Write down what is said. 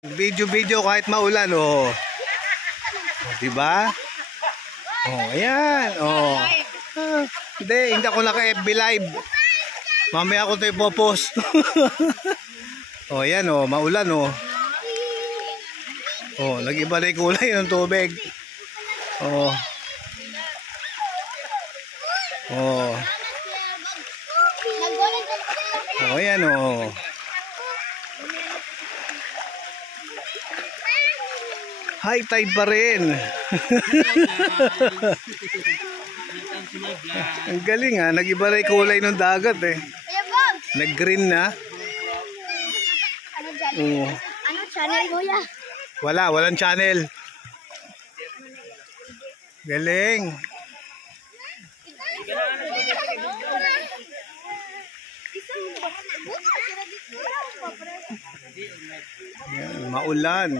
Video kahit maulan, oh. Oh, diba? Oh, ayan, oh. Hindi ako naka-FB live. Mamaya ako 'to ipopost. Oh, ayan, oh, maulan, oh. Oh, nag-iba na 'yung kulay ng tubig. Oh. Oh. Oh, ayan, oh. High tide pa rin. Ang galing, ha, nag-iba na 'yung kulay ng dagat, eh. Nag-green na. Oh. Ano channel mo ya? Walang channel. Galing. Yan, maulan.